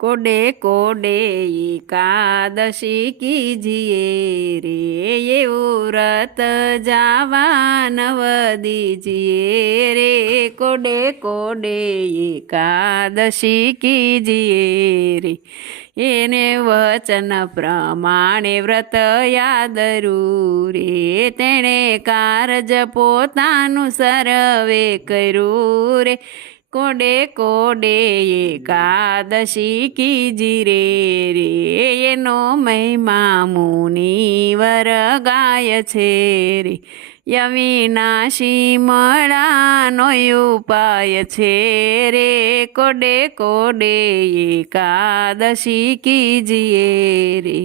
कोडे कोडे एकादशी कीजिए रे, ये व्रत जावा नव दीजिए रे। कोडे कोडे एकादशी कीजिए रे, એને વચન પ્રમાણે વ્રત યાદરું રે, તેણે કારજ પોતાનું સર્વે કર્યું રે। કોડે કોડે એકાદશી કીજી રે, એનો મહિમા મુનિવર ગાય છે રે। અવિનાશી મળાનો ઉપાય છે રે, કોડે કોડે એકાદશી કીજીએ રે।